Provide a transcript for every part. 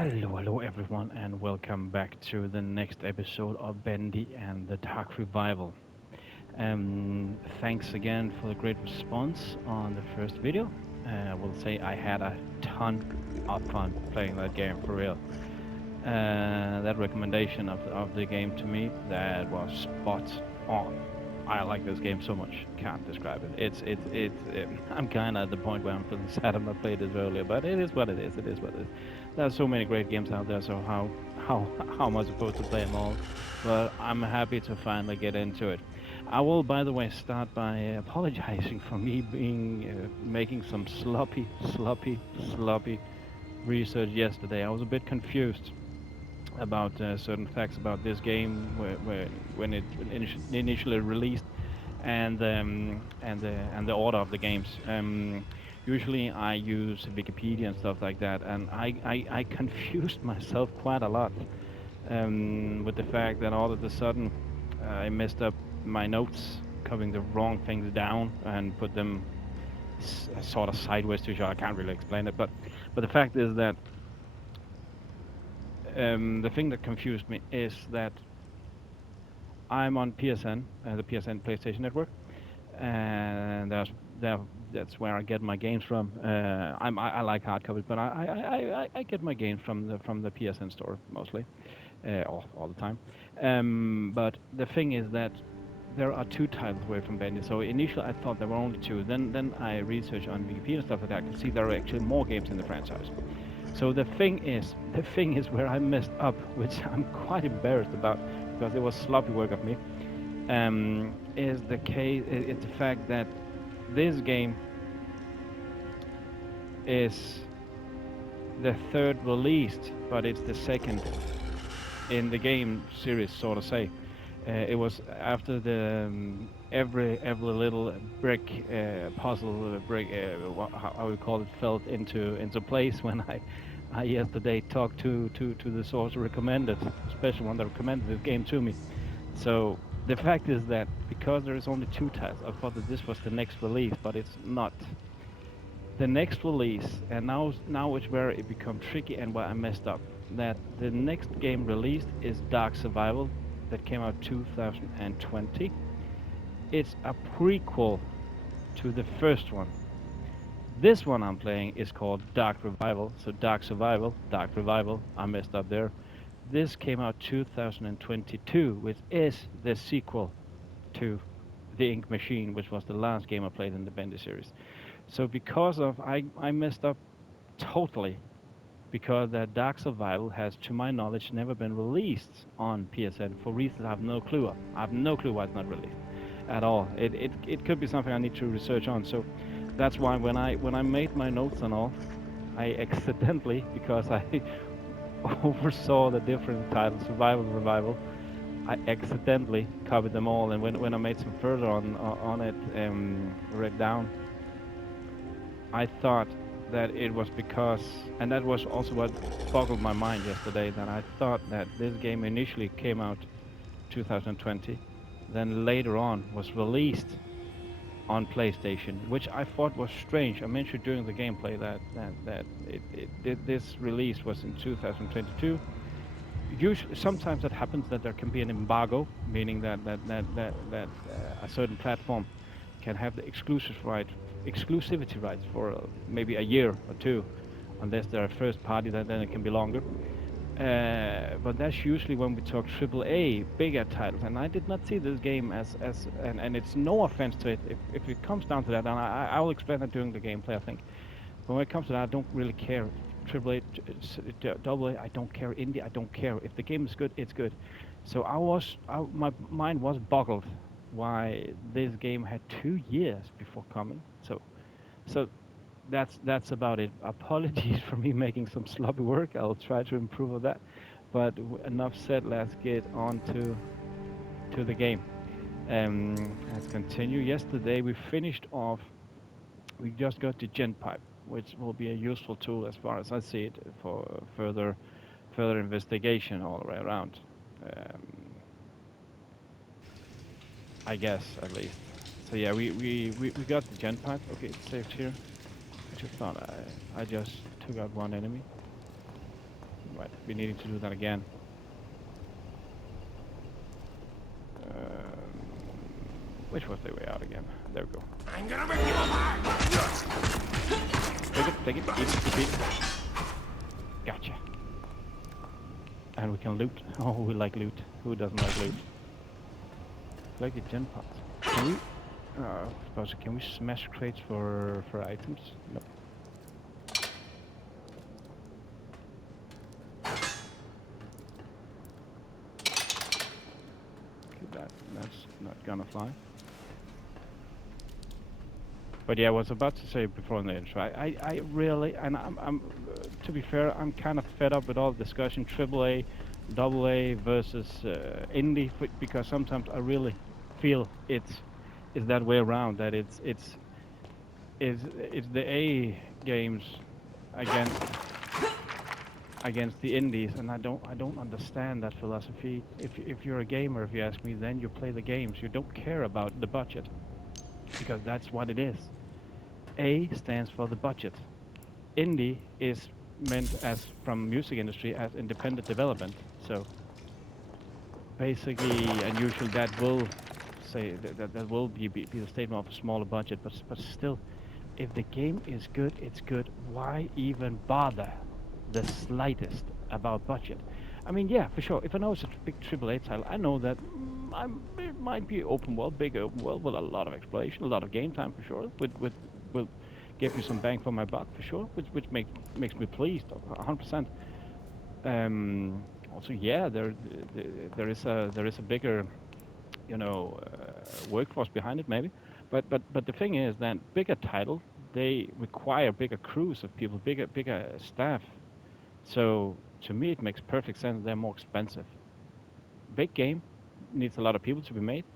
Hello everyone, and welcome back to the next episode of Bendy and the Dark Revival. Thanks again for the great response on the first video. I will say I had a ton of fun playing that game for real. That recommendation of the game to me, that was spot on. I like this game so much, can't describe it. I'm kind of at the point where I'm feeling sad I've not played this earlier, but it is what it is. It is what it is. There's so many great games out there, so how am I supposed to play them all? But I'm happy to finally get into it. I will, by the way, start by apologizing for me being making some sloppy research yesterday. I was a bit confused about certain facts about this game when it initially released, and the order of the games. Usually I use Wikipedia and stuff like that, and I confused myself quite a lot with the fact that all of a sudden I messed up my notes, covering the wrong things down and put them sort of sideways to each other. I can't really explain it, but the fact is that the thing that confused me is that I'm on PSN, the PSN PlayStation Network, and there, that's where I get my games from. I like hardcovers, but I get my games from the PSN store mostly, all the time. But the thing is that there are two titles away from Bendy. So initially I thought there were only two. Then I researched on Wikipedia and stuff like that. I could see there are actually more games in the franchise. So the thing is where I messed up, which I'm quite embarrassed about because it was sloppy work of me. Is the case? It's the fact that this game is the third released, but it's the second in the game series, so to say. It was after the every little brick puzzle brick, how we call it, fell into place when I yesterday talked to the source who recommended, special one that recommended this game to me. So the fact is that because there is only two titles, I thought that this was the next release, but it's not the next release. And now it's where it become tricky and where I messed up. That the next game released is Dark Survival, that came out 2020. It's a prequel to the first one. This one I'm playing is called Dark Revival. So Dark Survival, Dark Revival. I messed up there. This came out 2022, which is the sequel to The Ink Machine, which was the last game I played in the Bendy series. So because of I messed up totally, because that Dark Survival has, to my knowledge, never been released on PSN for reasons I have no clue of. I have no clue why it's not released at all. It could be something I need to research on. So that's why when I made my notes and all, I accidentally, because I oversaw the different titles, Survival, Revival, I accidentally copied them all. And when I made some further on it, read down, I thought that it was because, and that was also what boggled my mind yesterday, that I thought that this game initially came out 2020, then later on was released on PlayStation, which I thought was strange. I mentioned during the gameplay that this release was in 2022. Usually, sometimes it happens that there can be an embargo, meaning that a certain platform can have the exclusivity rights for maybe a year or two, unless they're a first party. Then it can be longer. But that's usually when we talk AAA, bigger titles. And I did not see this game and it's no offense to it. If it comes down to that, and I will explain that during the gameplay, I think. But when it comes to that, I don't really care. AAA, double A, I don't care. Indie, I don't care. If the game is good, it's good. So my mind was boggled why this game had 2 years before coming. So that's about it. Apologies for me making some sloppy work. I'll try to improve on that. But enough said. Let's get on to the game. Let's continue. Yesterday we finished off. We just got the gent pipe, which will be a useful tool as far as I see it for further investigation all the way around. Um, I guess at least. So yeah, we got the gent pipe. Okay, it's saved here. I just thought I just took out one enemy. Right, we needed to do that again. Which was the way out again? There we go. I'm gonna rip you apart! Take it, eat it. Gotcha. And we can loot. Oh, we like loot. Who doesn't like loot? Like a gen pot. Can we? Suppose can we smash crates for items? No. Okay, that's not gonna fly. But yeah, I was about to say before in the intro, I really, and I'm to be fair, I'm kind of fed up with all the discussion, AAA, AA versus indie, because sometimes I really feel it's that way around, that it's the A games against the indies, and I don't understand that philosophy. If you're a gamer, if you ask me, then you play the games. You don't care about the budget, because that's what it is. A stands for the budget. Indie is meant as from music industry as independent development. So basically, and usually that will say that will be the statement of a smaller budget, but still, if the game is good, it's good. Why even bother the slightest about budget? I mean, yeah, for sure. If I know it's a big AAA title, I know that it might be open world, big open world with a lot of exploration, a lot of game time for sure. Will give me some bang for my buck for sure, which makes me pleased, 100%. Also, yeah, there is a bigger, workforce behind it maybe, but the thing is that bigger title, they require bigger crews of people, bigger staff. So to me, it makes perfect sense. They're more expensive. Big game needs a lot of people to be made.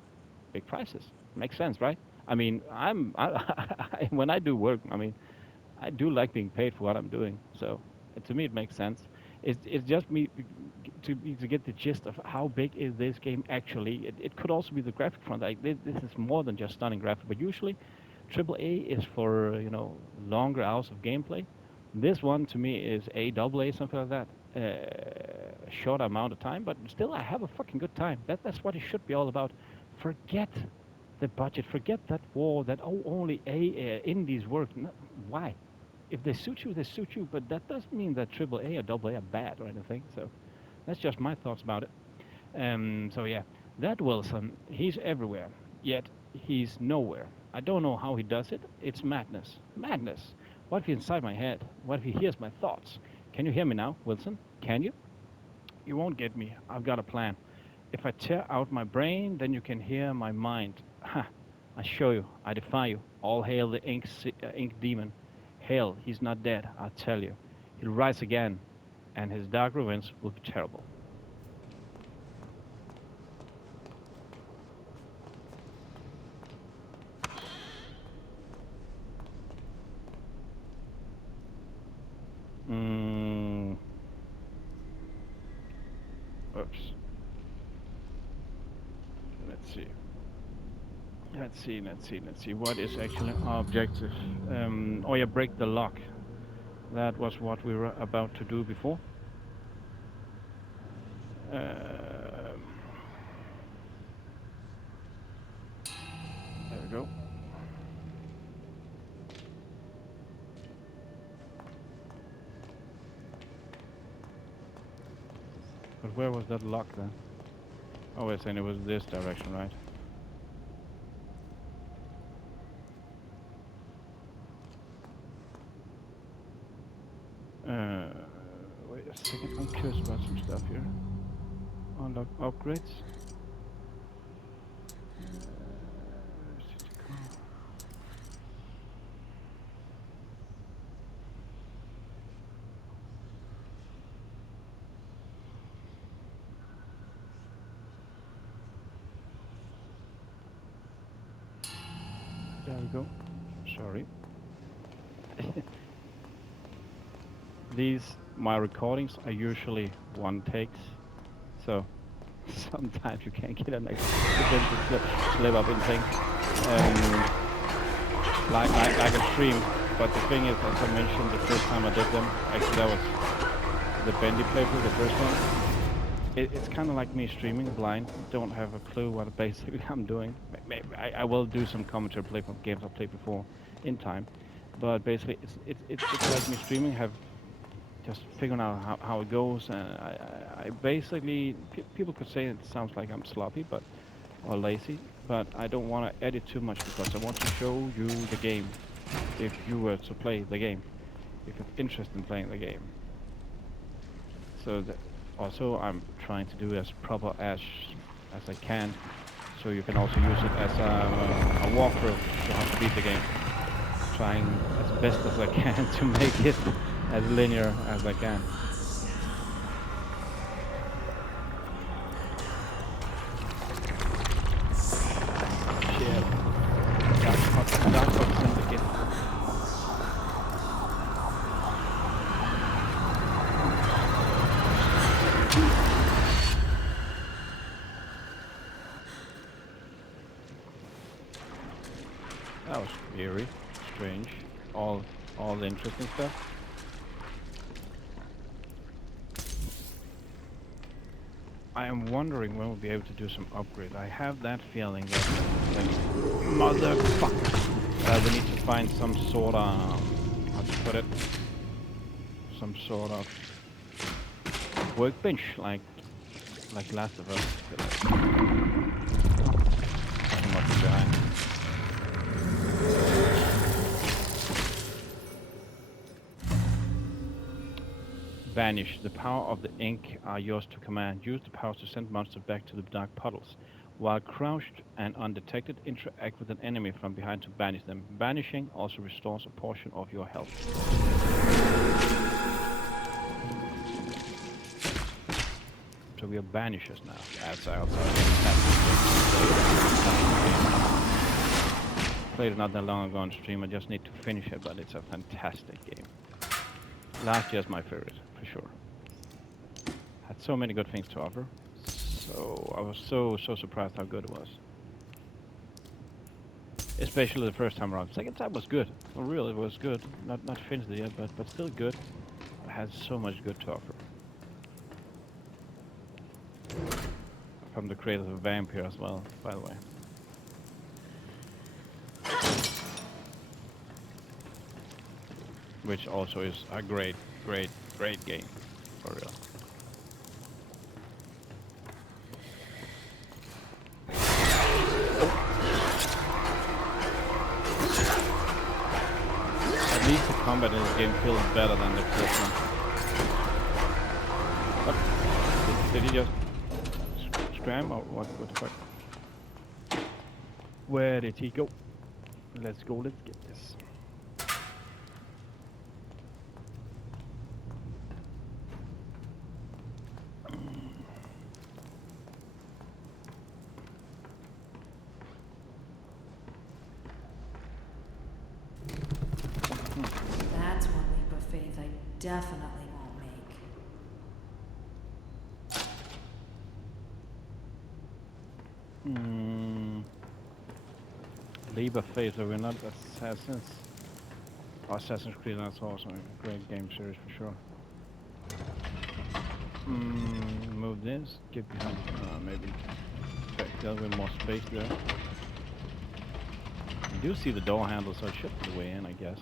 Big prices makes sense, right? I mean, when I do work, I mean, I do like being paid for what I'm doing. So to me, it makes sense. It's just me to get the gist of how big is this game actually. It could also be the graphic front. Like this is more than just stunning graphic. But usually, AAA is for longer hours of gameplay. This one to me is AA, something like that. A short amount of time, but still I have a fucking good time. That's what it should be all about. Forget the budget. Forget that war. That only indies work. No, why? If they suit you, they suit you. But that doesn't mean that AAA or AA are bad or anything. So that's just my thoughts about it. So yeah, that Wilson, he's everywhere, yet he's nowhere. I don't know how he does it. It's madness. Madness. What if he's inside my head? What if he hears my thoughts? Can you hear me now, Wilson? Can you? You won't get me. I've got a plan. If I tear out my brain, then you can hear my mind. Ha! I show you. I defy you. All hail the ink demon. Hail, he's not dead, I'll tell you. He'll rise again, and his dark revenge will be terrible. Mm. Oops. Let's see. Let's see. What is actually our objective? Oh yeah, break the lock. That was what we were about to do before. There we go. But where was that lock then? Oh, we're saying it was this direction, right? Wait a second, I'm curious about some stuff here. Unlock upgrades. There we go. Sorry. My recordings are usually one takes, so sometimes you can't get an extra slip up in things, like a stream. But the thing is, as I mentioned, the first time I did them, actually that the Bendy playthrough, the first one. It's kind of like me streaming blind. Don't have a clue what basically I'm doing. Maybe I will do some commentary play from games I've played before in time, but basically it's like me streaming. Have just figuring out how it goes, and I basically people could say it sounds like I'm sloppy, but or lazy, but I don't want to edit too much because I want to show you the game. If you were to play the game, if you're interested in playing the game, so that also I'm trying to do as proper as I can, so you can also use it as a walkthrough to how to beat the game. Trying as best as I can to make it as linear as I can. Shit. Dark Hot Syndicate. That was eerie, strange, all the interesting stuff. I am wondering when we'll be able to do some upgrades. I have that feeling that, motherfucker, we need to find some sort of, how to put it, some sort of workbench, like Last of Us. Nothing behind. Vanish. The power of the ink are yours to command. Use the power to send monsters back to the dark puddles. While crouched and undetected, interact with an enemy from behind to banish them. Vanishing also restores a portion of your health. So we are banishers now. That's outside. Played it not that long ago on stream. I just need to finish it, but it's a fantastic game. Last year's my favorite, for sure. Had so many good things to offer. So I was so surprised how good it was. Especially the first time around. Second time was good. For real, it was good. Not finished it yet, but still good. It had so much good to offer. From the creators of Vampire as well, by the way. Which also is a great game, for real. At least the combat in this game feels better than the first one. What? Did he just scram or what the fuck? Where did he go? Let's go, let's get this. That's one leap of faith I definitely won't make. Leap of faith, so we're not assassins. Assassin's Creed, that's also a great game series for sure. Move this, get behind, maybe back there with more space there. You do see the door handle, so it should be the way in, I guess.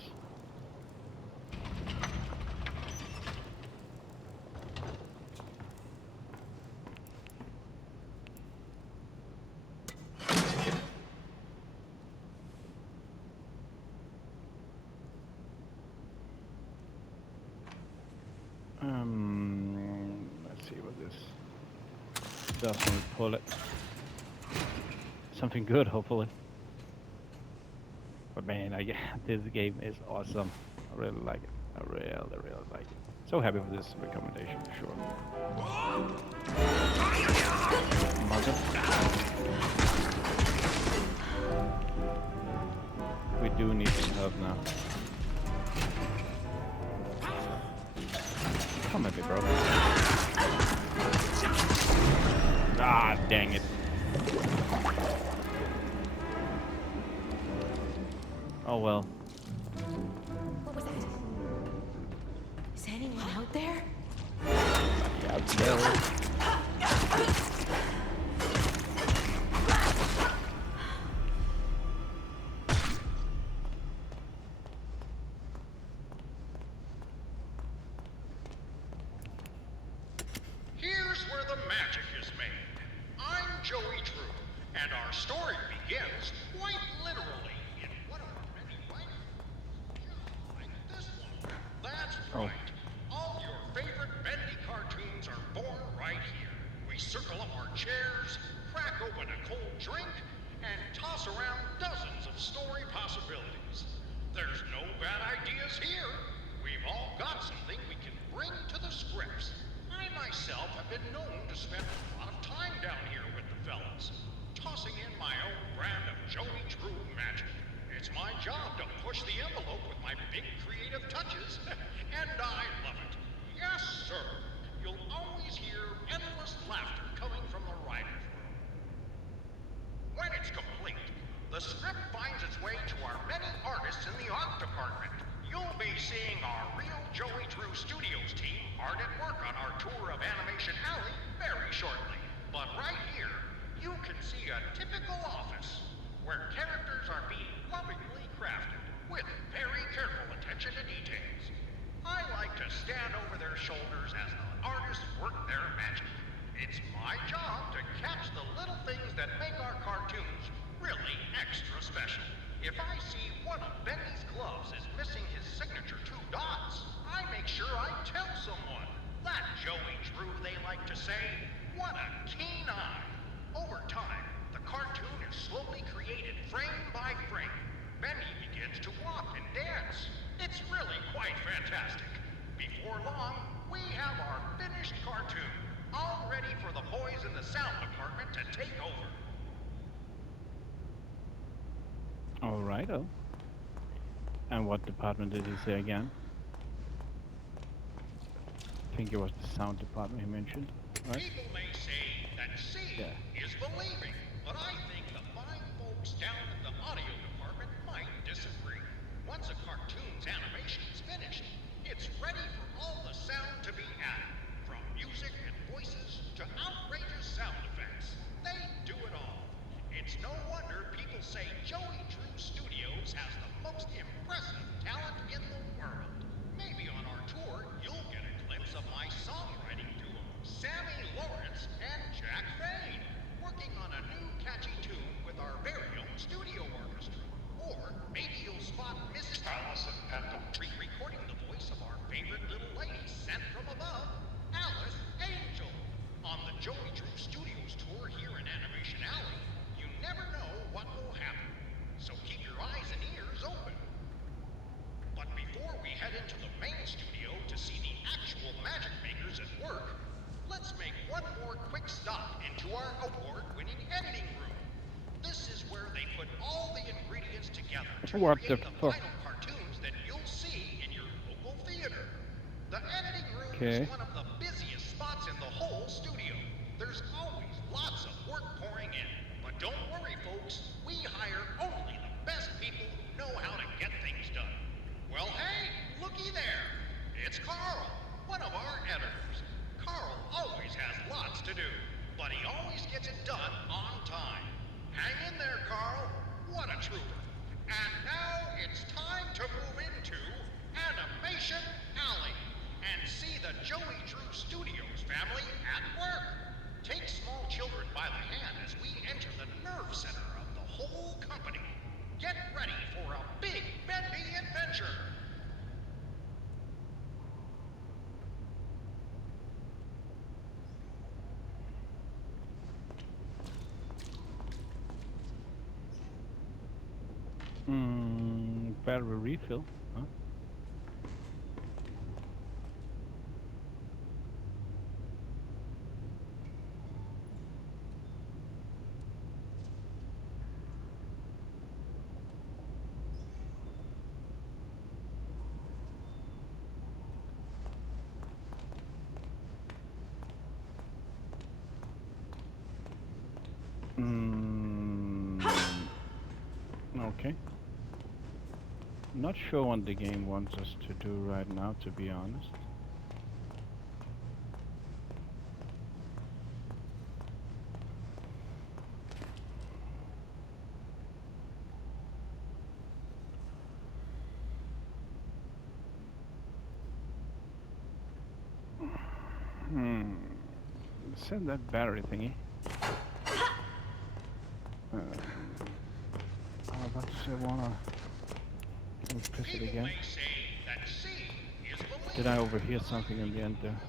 Let's see what this does when we pull it. Something good, hopefully. But man, this game is awesome. I really like it. I really like it. So happy with this recommendation for sure. Mother. We do need some help now. Come at me, bro. Ah, dang it. Oh well. What was that? Is anyone out there? Hello. Here's where the magic is made. I'm Joey Drew, and our story begins quite literally in one of our many writers, just like this one. That's Oh. right. All your favorite Bendy cartoons are born right here. We circle up our chairs, crack open a cold drink, and toss around dozens of story possibilities. There's no bad ideas here. We've all got something we can bring to the scripts. I myself have been known to spend a lot of time down here with the fellas, tossing in my own brand of Joey Drew magic. It's my job to push the envelope with my big creative touches, and I love it. Yes, sir. You'll always hear endless laughter coming from the writer's room. When it's complete, the script finds its way to our many artists in the art department. You'll be seeing our real Joey Drew Studios team hard at work on our tour of Animation Alley very shortly. But right here, you can see a typical office where characters are being lovingly crafted with very careful attention to details. I like to stand over their shoulders as the artists work their magic. It's my job to catch the little things that make our cartoons really extra special. If I see one of Bendy's gloves is missing his signature 2 dots, I make sure I tell someone. That Joey Drew, they like to say. What a keen eye. Over time, the cartoon is slowly created frame by frame. Bendy begins to walk and dance. It's really quite fantastic. Before long, we have our finished cartoon, all ready for the boys in the sound department to take over. Alrighto. And what department did he say again? I think it was the sound department he mentioned, right? People may say that seeing is believing, but I think the fine folks down in the audio department might disagree. Once a cartoon's animation is finished, it's ready for all the sound to be added, from music and voices to outrageous sound effects. They do it all. It's no wonder people say Joey Drew Studios has the most impressive talent in the world. Maybe on our tour, you'll get a glimpse of my songwriting duo, Sammy Lawrence and Jack Fain, working on a new catchy tune with our very own studio orchestra. Or maybe you'll spot Mrs. Allison Pendletree recording the voice of our favorite little lady sent from above, Alice Angel. On the Joey Drew Studios tour here in Animation Alley, you never know what will happen. So keep your eyes and ears open. But before we head into the main studio to see the actual magic makers at work, let's make one more quick stop into our award-winning editing room. This is where they put all the ingredients together to What the create the fuck? final cartoons that you'll see in your local theater. The editing room Okay. is one of the busiest spots in the whole studio. There's always lots of work pouring in. But don't worry, folks. We hire only the best people who know how to get things done. Well, hey, looky there. It's Carl, one of our editors. Carl always has lots to do, but he always gets it done on time. Hang in there, Carl. What a trooper. And now it's time to move into Animation Alley and see the Joey Drew Studios family at work. Take small children by the hand as we enter the nerve center of the whole company. Get ready for a big Bendy adventure. Battery refill, huh? Okay. Not sure what the game wants us to do right now, to be honest. Send that battery thingy. I was about to say, wanna... Can we press it People again? may say that seeing is believing. Did I overhear something in the end there?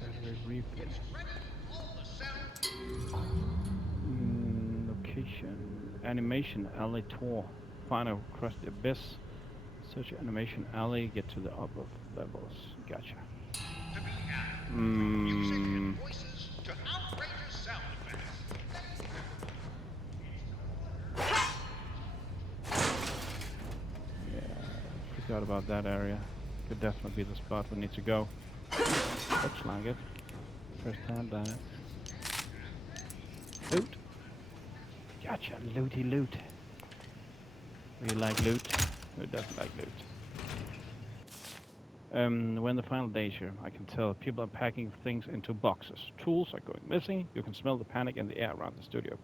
Battery refill. It's ready. All the sound. Location. Animation alley tour. Final across the abyss. Search animation alley. Get to the upper levels. Gotcha. To be added from music and voices to outrageous sound effects. Yeah, forgot about that area. Could definitely be the spot we need to go. Looks like it. First time done it. Loot. Gotcha. Looty loot. We like loot. Who doesn't like loot? When the final day is here, I can tell people are packing things into boxes. Tools are going missing. You can smell the panic in the air around the studio.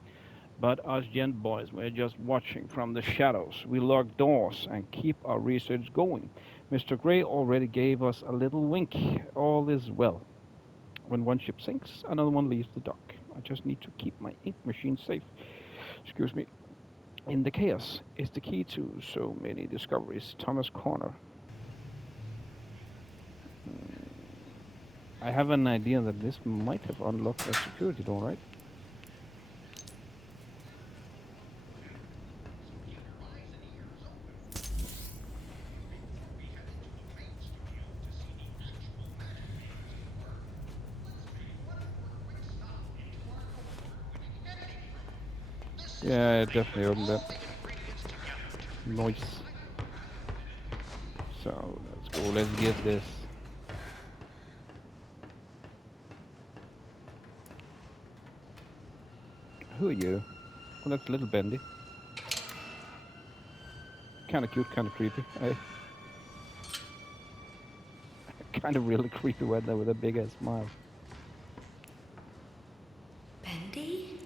But us gent boys, we're just watching from the shadows. We lock doors and keep our research going. Mr. Gray already gave us a little wink. All is well. When one ship sinks, another one leaves the dock. I just need to keep my ink machine safe. Excuse me. In the chaos is the key to so many discoveries. Thomas Corner. I have an idea that this might have unlocked a security door, right? Yeah, it definitely opened up. Nice. So, let's go, let's get this. Who are you? Oh, that's little Bendy. Kinda cute, kinda creepy. Kinda really creepy right there with a big ass smile. Bendy?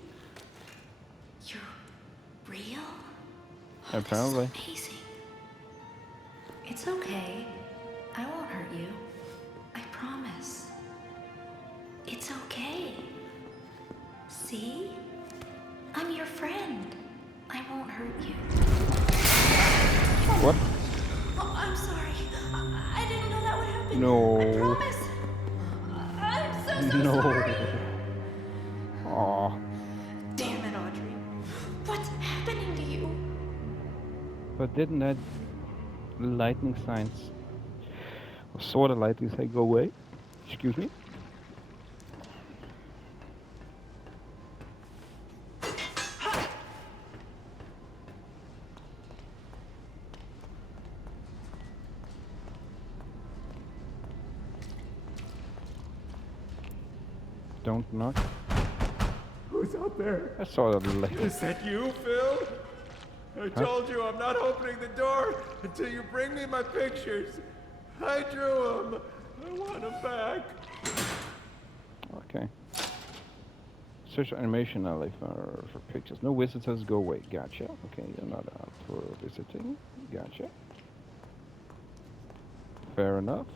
You're real? Oh, Apparently. this is amazing. It's okay. I won't hurt you. I promise. It's okay. See? I'm your friend. I won't hurt you. What? Oh, I'm sorry. I didn't know that would happen. No. I promise. I'm so No. sorry. Aw. Damn it, Audrey. What's happening to you? But didn't that lightning signs, or sort of lightning say go away? Excuse me? Don't knock. Who's out there? I saw that light. Is that you, Phil? I told you I'm not opening the door until you bring me my pictures. I drew them. I want them back. Okay. Search animation alley for pictures. No visitors, go away. Gotcha. Okay, you're not out for visiting. Gotcha. Fair enough.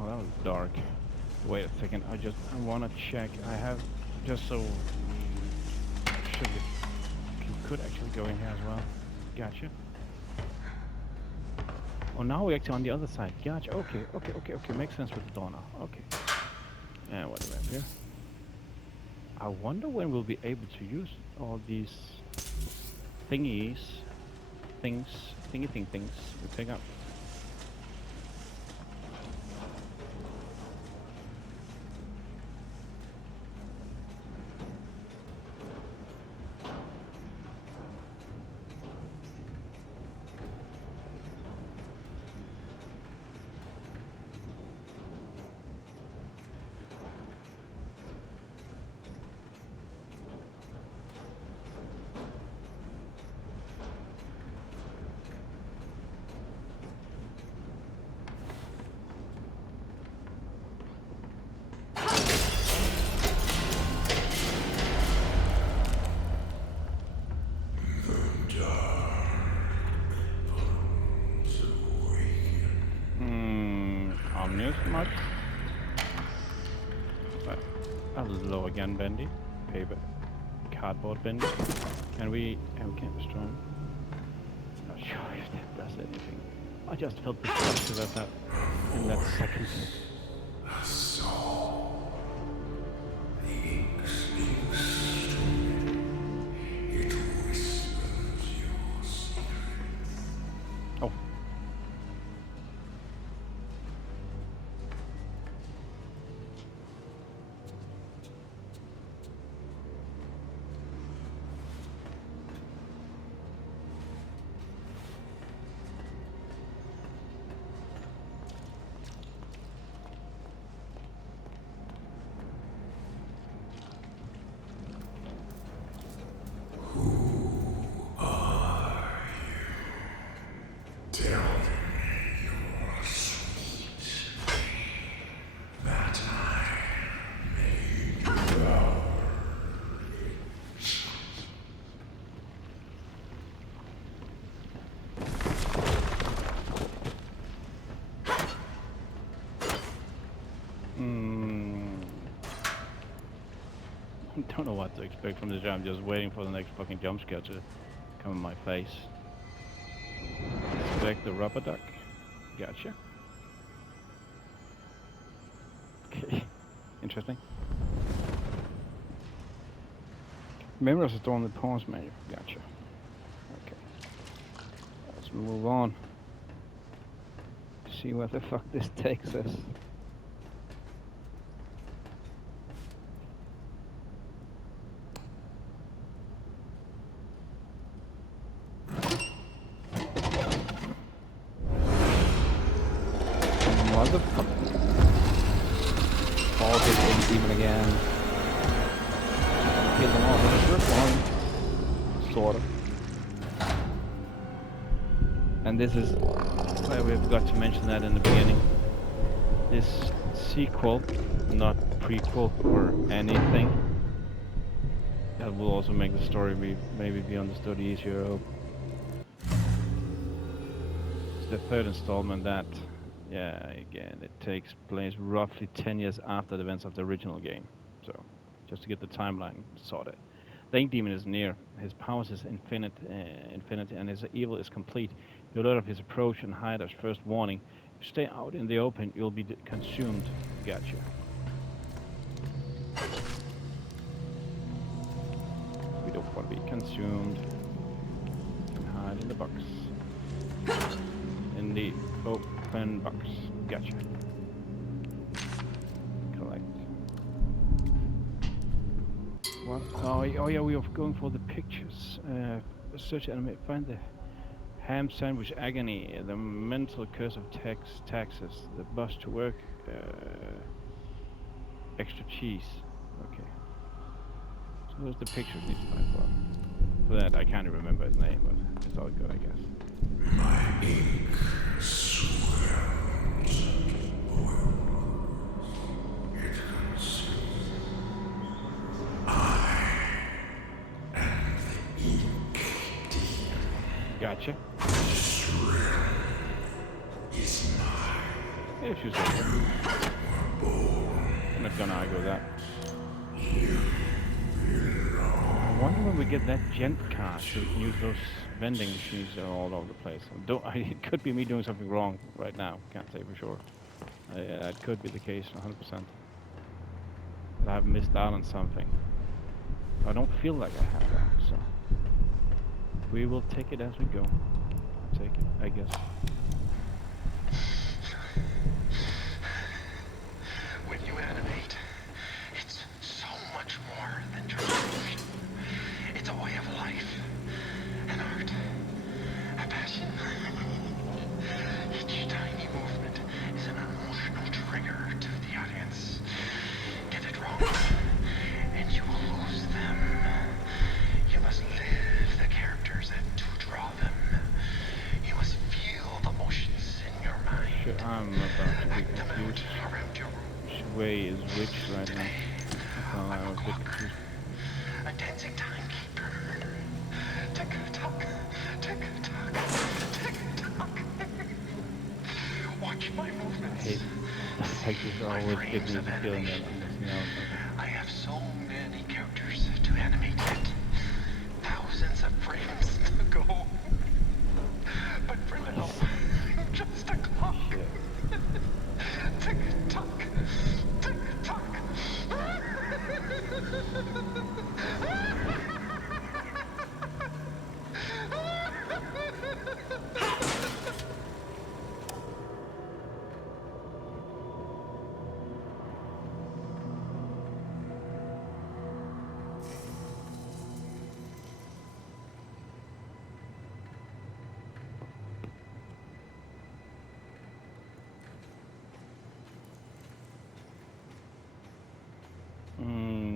Oh, that was dark. Wait a second. I want to check. I have just so you could actually go in here as well. Gotcha. Oh, now we're actually on the other side. Gotcha. Okay. Makes sense with the door now. Okay. And what do we have here? I wonder when we'll be able to use all these things we pick up. continues much. Hello again, Bendy. Paper. Cardboard Bendy. And we can't destroy him. Not sure if that does anything. I just felt disgusted at that in that second. Oh. Don't know what to expect from this. I'm just waiting for the next fucking jump scare to come in my face. Expect the rubber duck. Gotcha. Okay. Interesting. Mirrors are on the pause menu. Gotcha. Okay. Let's move on. See what the fuck this takes us. Motherfucker. All this demon again. Kill them all, but it's worth one. Sort of. And this is why we forgot to mention that in the beginning. This sequel, not prequel or anything, that will also make the story maybe be understood easier. I hope. It's the third installment that, yeah, again, it takes place roughly 10 years after the events of the original game. So, just to get the timeline sorted. The Ink Demon is near. His powers is infinity, and his evil is complete. You learn of his approach and hide as first warning. If you stay out in the open, you'll be consumed. Gotcha. We don't want to be consumed. Hide in the box. In the open box. Gotcha. Collect. What? Oh yeah, we are going for the pictures. Search animate. Find the ham sandwich agony. The mental curse of taxes. The bus to work. Extra cheese. Okay. So those the pictures need to find for. For that, I can't remember his name, but it's all good, I guess. My ink swells. It consumes. I am the ink demon. Gotcha. Strength is mine. If you say so. I'm not gonna argue with that. I wonder when we get that gent car so we can use those vending machines that are all over the place. It could be me doing something wrong right now. Can't say for sure. That could be the case, 100%. But I've missed out on something. I don't feel like I have that, so we will take it as we go. Take it, I guess. When you animate, it's so much more than just motion. It's a way of life, an art, a passion. Each tiny movement is an emotional trigger to the audience. Get it wrong, and you will lose them. You must live the characters and to draw them. You must feel the motions in your mind. Shit, I'm about to be Act them out confused. around your room. Which way is which right now? Oh, I was a bit confused. A dancing timekeeper. Tick tock, tick tock, tick tock. Watch my movements. Hey. Like there's My always frames getting of the feeling that animation. I'm missing out on something. I have so many characters to animate yet. Thousands of frames to go. But for now, I'm just a clock. Shit. Tick tock. Tick tock.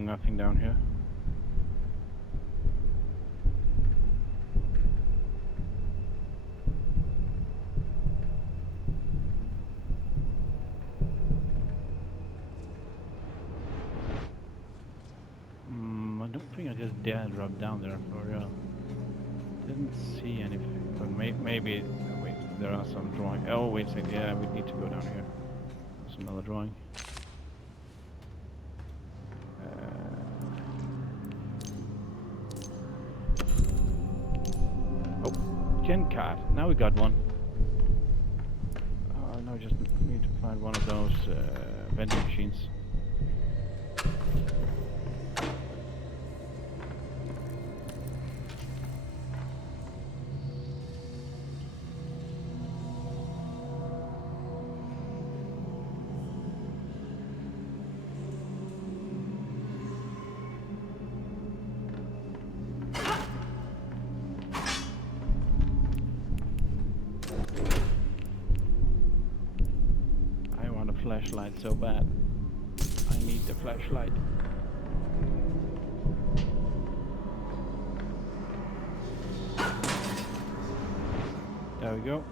Nothing down here. I don't think I just dared drop down there for real. Didn't see anything, but maybe. Oh, wait, there are some drawing. Oh, wait a second. Yeah, we need to go down here. There's another drawing. Oh, gen card. Now we got one. Now we just need to find one of those vending machines. I want a flashlight so bad. I need the flashlight. There we go.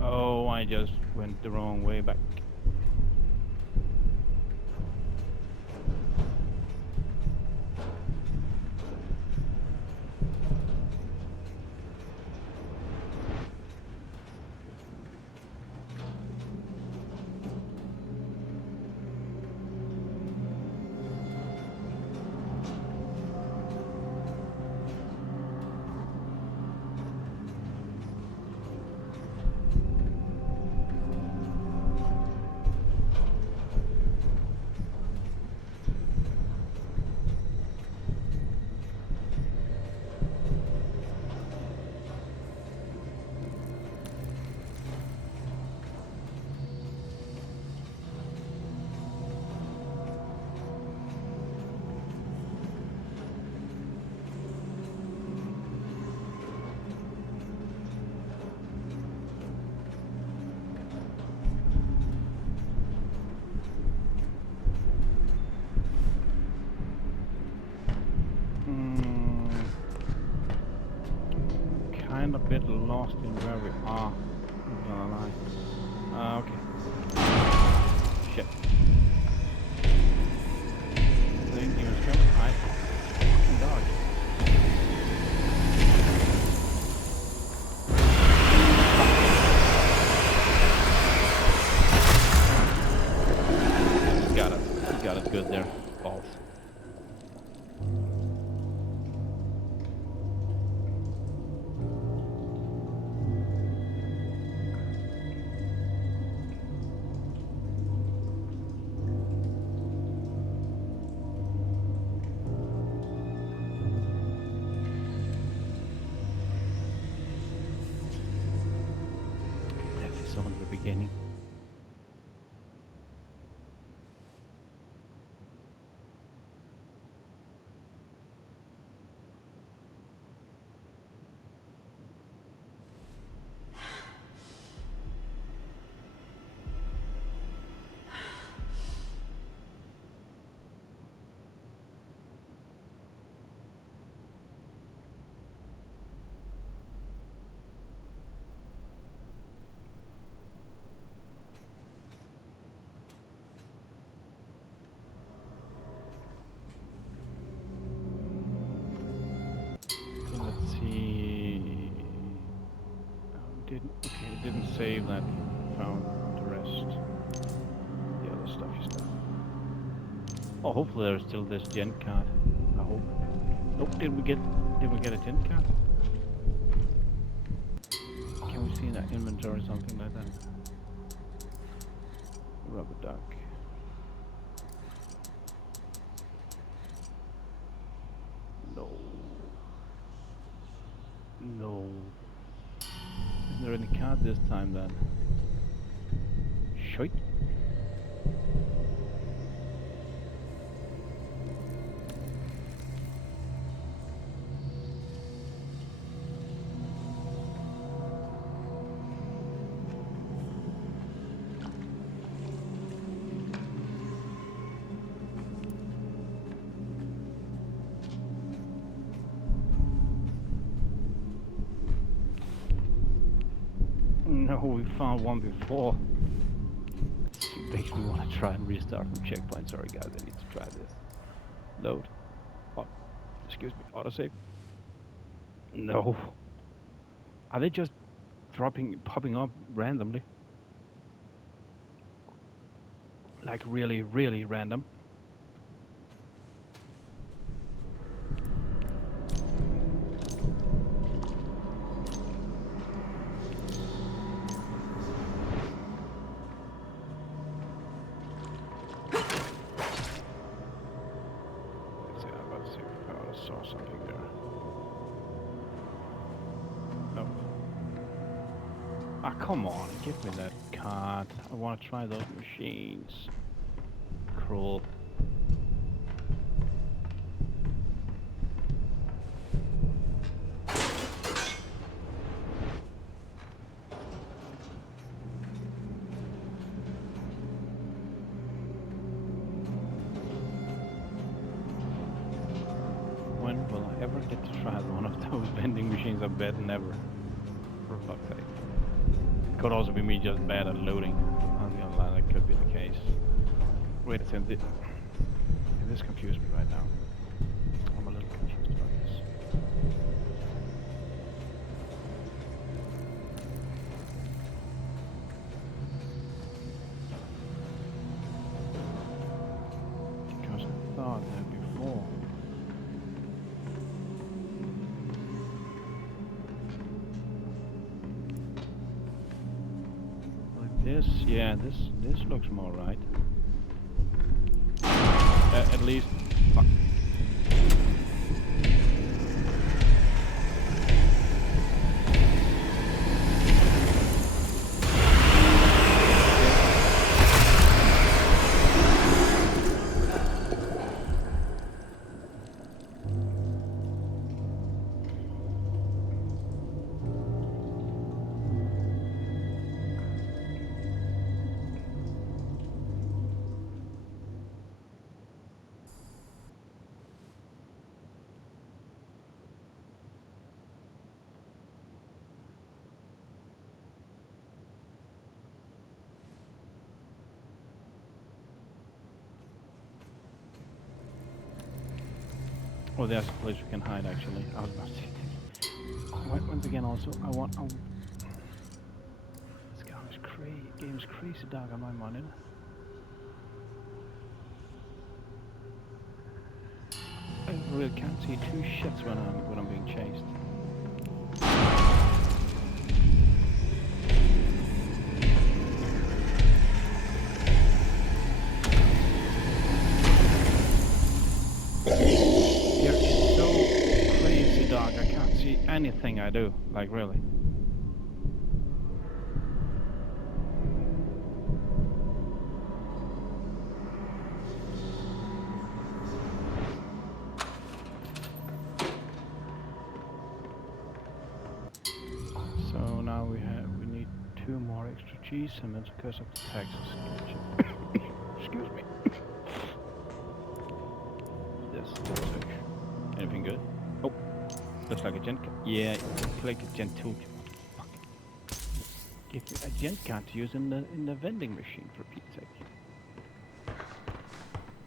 Oh, I just went the wrong way back. Kind of a bit lost in where we are. Not gonna lie. Okay. Shit. Didn't even come. I fucking dodge. He got it good there. Balls. That is on the beginning. It didn't save that. Found the rest. The other stuff. Oh, hopefully there's still this gent card. I hope. Nope. Did we get a gent card? Can we see in that inventory something like that? Rubber duck. No. No. Isn't there any card this time then? Shite. No, we found one before. It makes me want to try and restart from checkpoint. Sorry guys, I need to try this. Load. Oh, excuse me, autosave. No. Are they just popping up randomly? Like really, really random? Saw something there. No. Ah, come on, give me that card. I want to try those machines. Cruel. When will I ever get to try one of those vending machines? I bet never. For fuck's sake. Could also be me just bad at loading. On the online, that could be the case. Wait a second. This confused me right now. I'm a little confused about this. Because I thought that before. This, yeah, this looks more right. At least, fuck. Oh, there's a place we can hide actually. I was about to say. Once again, also, I want. This game's crazy dark on my monitor. I really can't see two shits when I'm being chased. Here it's so crazy dark. I can't see anything I do. Like really. So now we need 2 more extra cheese, and that's because of the taxes. Excuse me. Yes. Anything good? Oh, looks like a gent card. Yeah, collect a gent too. Fuck. Give me a gent card to use in the vending machine for Pete's sake.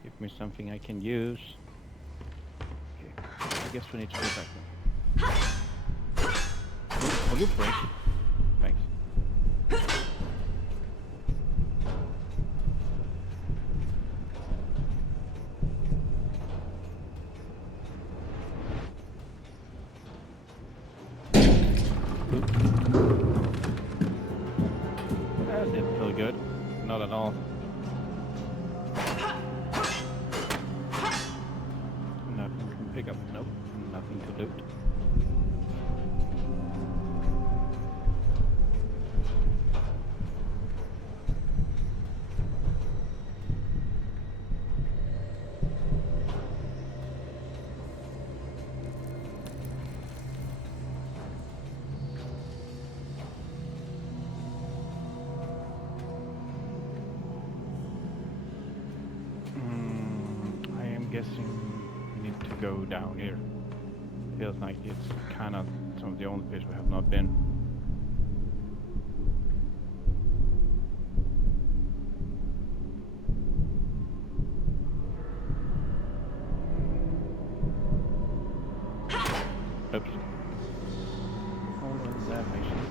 Give me something I can use. Okay, I guess we need to go back then. Oh, you break. Thanks. That didn't feel good. Not at all. Nothing to pick up. Nope. Nothing to loot. I am guessing we need to go down here. Feels like it's kind of some of the only place we have not been. Oops. Oh, what is that actually?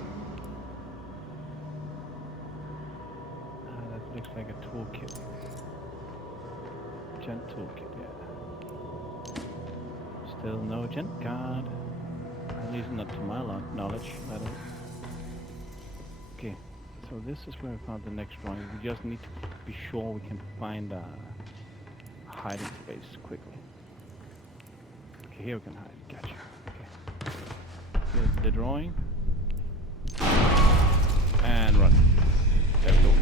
That looks like a toolkit. Gent toolkit, yeah. Still no gent card. At least not to my knowledge, by the way. Okay, so this is where we found the next one. We just need to be sure we can find a hiding space quickly. Okay, here we can hide. Gotcha. Okay. The drawing. And run. There we go.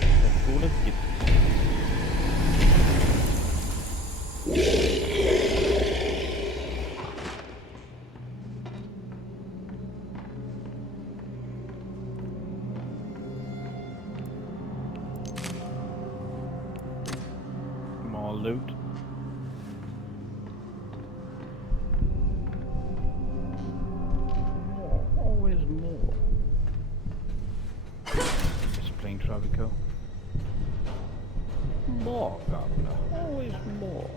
That's cool. Let's get more loot. Always more. Just plain Tropico. More, Governor. Always more.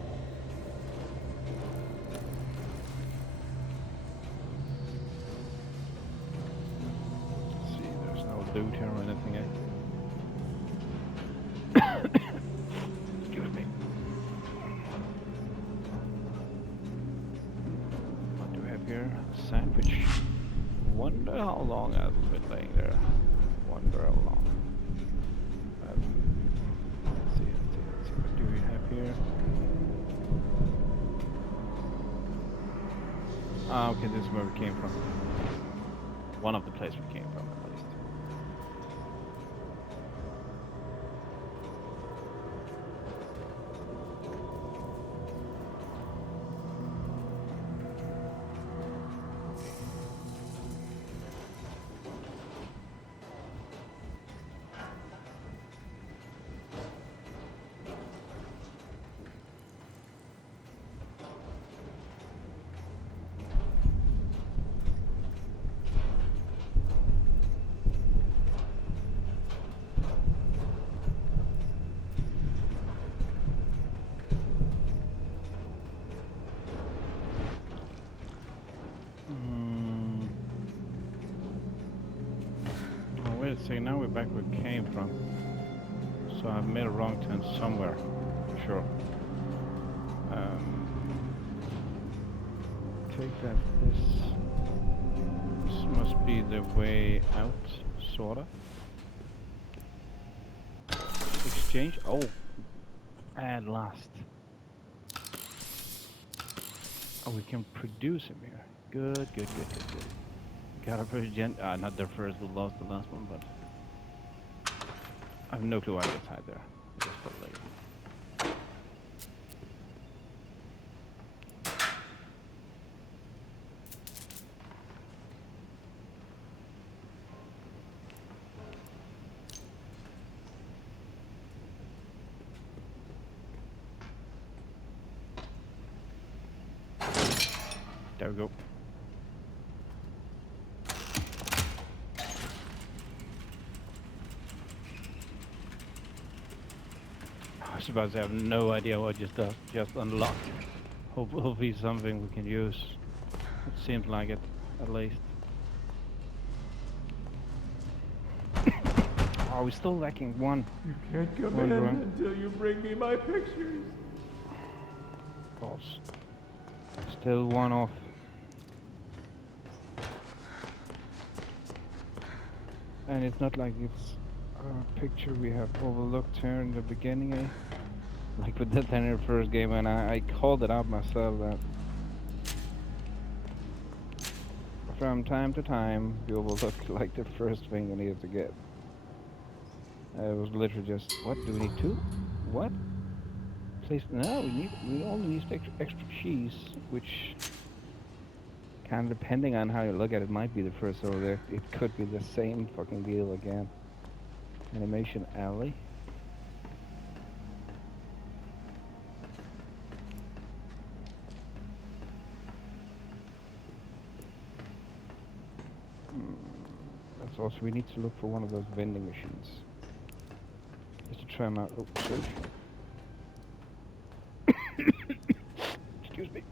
Let's see, there's no loot here or anything, eh? Excuse me. What do we have here? Sandwich. Wonder how long I've been laying there. Wonder how long. Let's see. What do we have here? Ah, okay, this is where we came from. One of the places we came from, at least. Wait a second, now we're back where we came from. So I've made a wrong turn somewhere, for sure. Take that, this must be the way out, sorta. Exchange, oh, at last. Oh, we can produce him here. Good. Got a first gen, not the first, we lost the last one, but I have no clue why it's hide there. Just for later. There we go. I was about to say, I have no idea what just unlocked. Hopefully something we can use. It seems like it, at least. Are we still lacking one? You can't come One in drawing. until you bring me my pictures. False. Still one off. And it's not like it's a picture we have overlooked here in the beginning, eh? Like with that in the first game, and I called it out myself that from time to time we overlook like the first thing we needed to get. It was literally just, what do we need two? What? Please, no, we only need extra cheese, which kind of depending on how you look at it might be the first order. It could be the same fucking deal again. Animation alley. Hmm. That's also, we need to look for one of those vending machines. Just to try them out. Oh, search. Excuse me.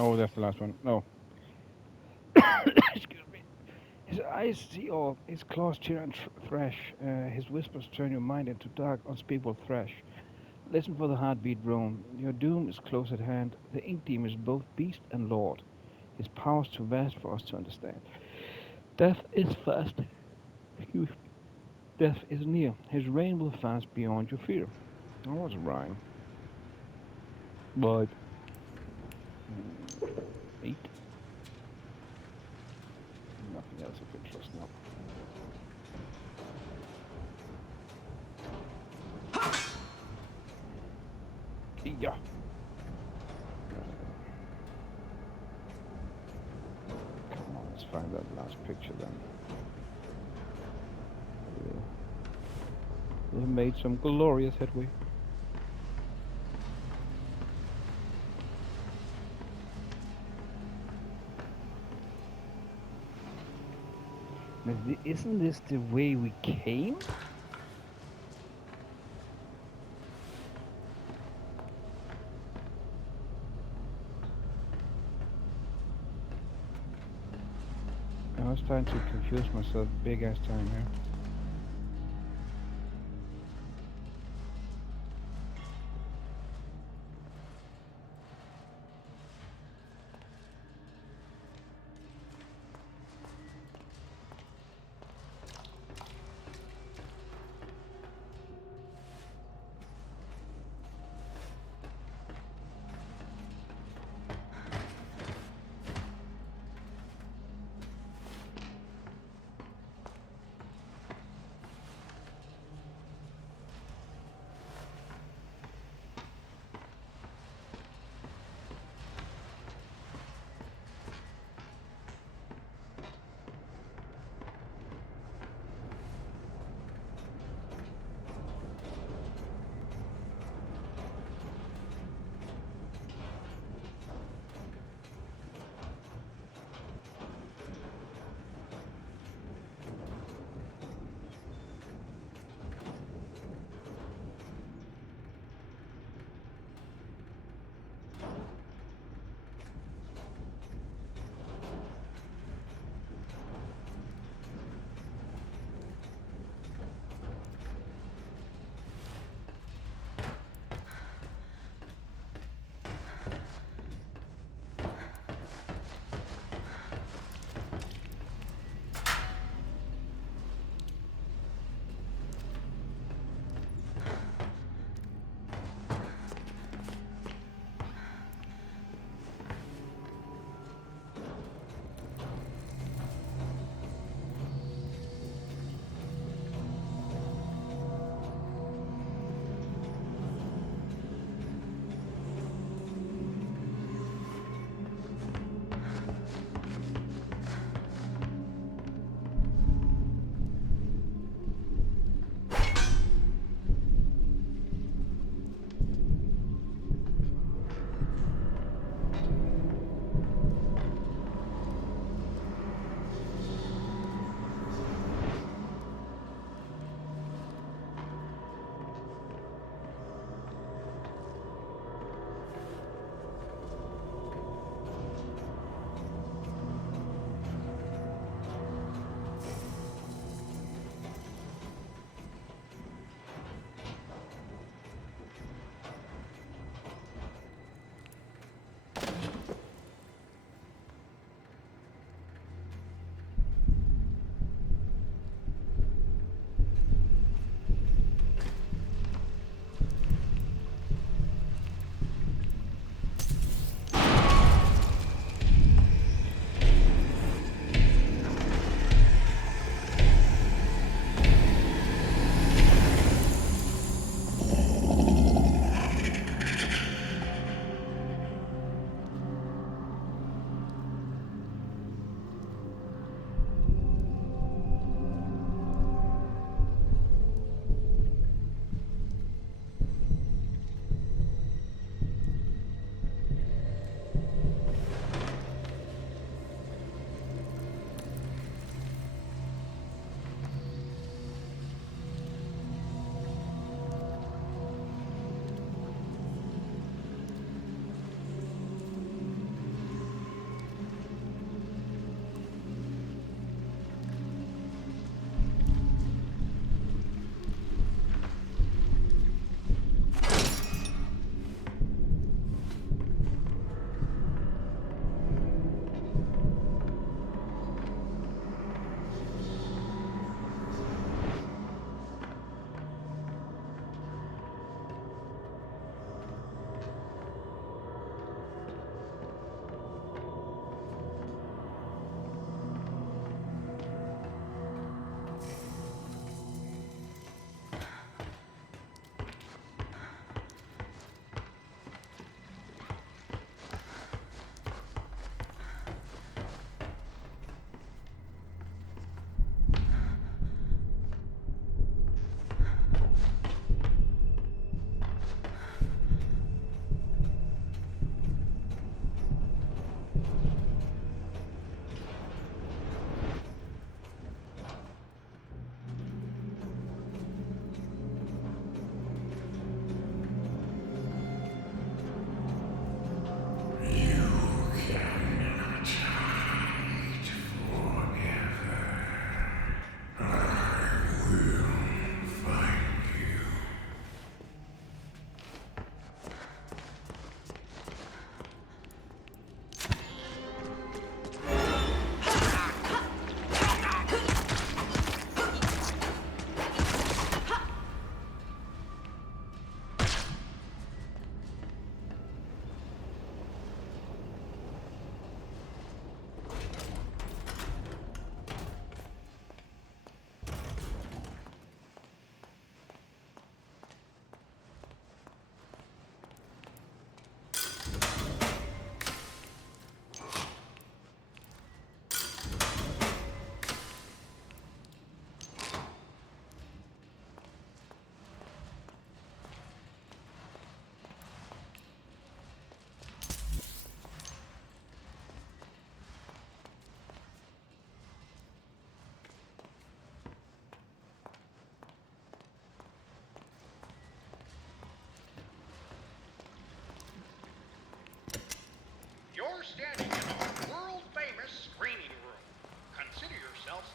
Oh, that's the last one. No. Excuse me. His eyes see all. His claws cheer and thrash. His whispers turn your mind into dark, unspeakable thrash. Listen for the heartbeat drone. Your doom is close at hand. The Ink Demon is both beast and lord. His power's too vast for us to understand. Death is fast. Excuse me. Death is near. His reign will fast beyond your fear. That was a rhyme. But 8. Nothing else of interest now. Yeah. Come on, let's find that last picture then. We have made some glorious headway. Isn't this the way we came? I was trying to confuse myself big ass time here.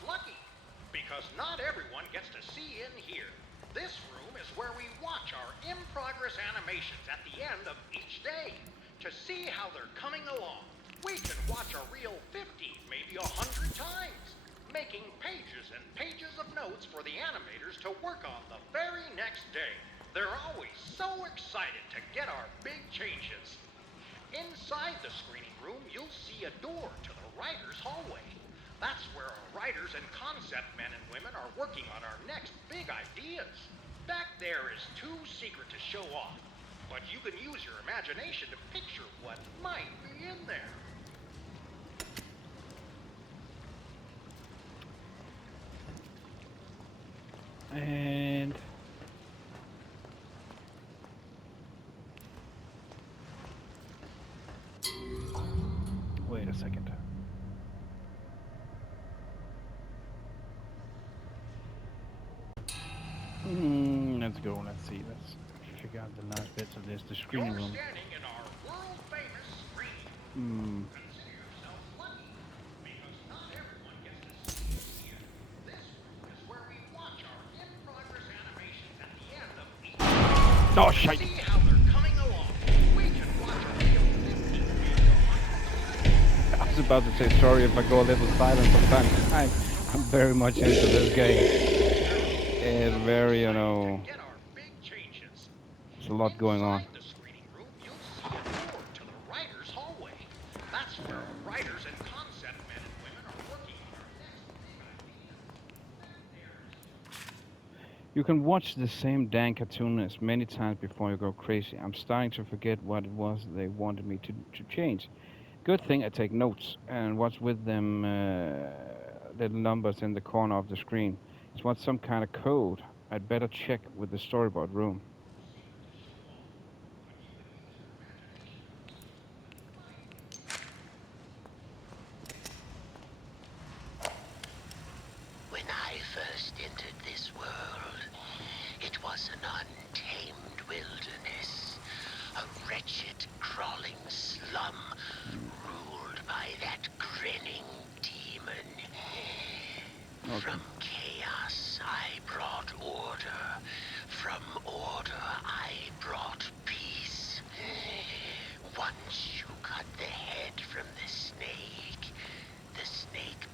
lucky, because not everyone gets to see in here. This room is where we watch our in-progress animations at the end of each day to see how they're coming along. We can watch a reel 50, maybe 100 times, making pages and pages of notes for the animators to work on the very next day. They're always so excited to get our big changes. Inside the screening room, you'll see a door to the writer's hallway. That's where our writers and concept men and women are working on our next big ideas. Back there is too secret to show off, but you can use your imagination to picture what might be in there. And wait a second. Let's go. Let's see. Let's figure out the last bits of this. The screening You're room. standing in our world-famous screen. Consider yourself lucky, because not everyone gets to see it here. This room is where we watch our in-progress animations at the end of each day. Oh shit! See how they're coming along. We can watch a reel 50 maybe 100 times. I was about to say sorry if I go a little silent sometimes. I'm very much into this game. It's very, you know, Get our big changes. there's a lot going on. Inside the screening room, you'll see a door to the writer's hallway. That's where our writers and concept men and women are working on our next big idea. You can watch the same dang cartoon as many times before you go crazy. I'm starting to forget what it was they wanted me to change. Good thing I take notes, and what's with them little numbers in the corner of the screen? It's what some kind of code. I'd better check with the storyboard room. When I first entered this world, it was an untamed wilderness, a wretched, crawling slum ruled by that grinning demon. Okay. From chaos I brought order. From order I brought peace. Once you cut the head from the snake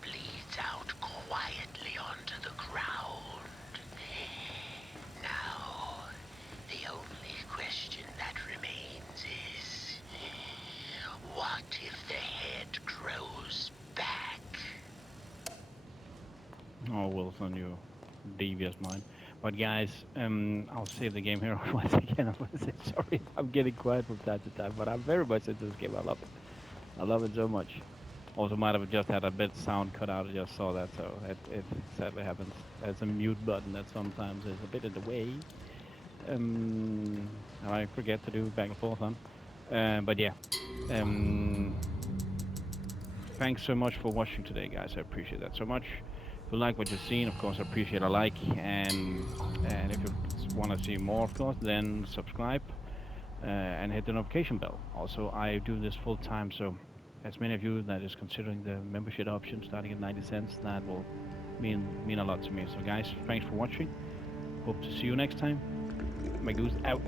bleeds out quietly onto the ground. Now, the only question that remains is, what if the head grows back? Oh, Wilson, you devious mind. But guys, I'll save the game here once again. I want to say sorry if I'm getting quiet from time to time, but I'm very much into this game. I love it. I love it so much. Also, might have just had a bit sound cut out. I just saw that, so it sadly happens. There's a mute button that sometimes is a bit in the way. And I forget to do back and forth on. But yeah. Thanks so much for watching today, guys. I appreciate that so much. If you like what you've seen, of course, I appreciate a like. And if you want to see more, of course, then subscribe and hit the notification bell. Also, I do this full time, so as many of you that is considering the membership option starting at 90 cents, that will mean a lot to me. So guys, thanks for watching. Hope to see you next time. My goose out.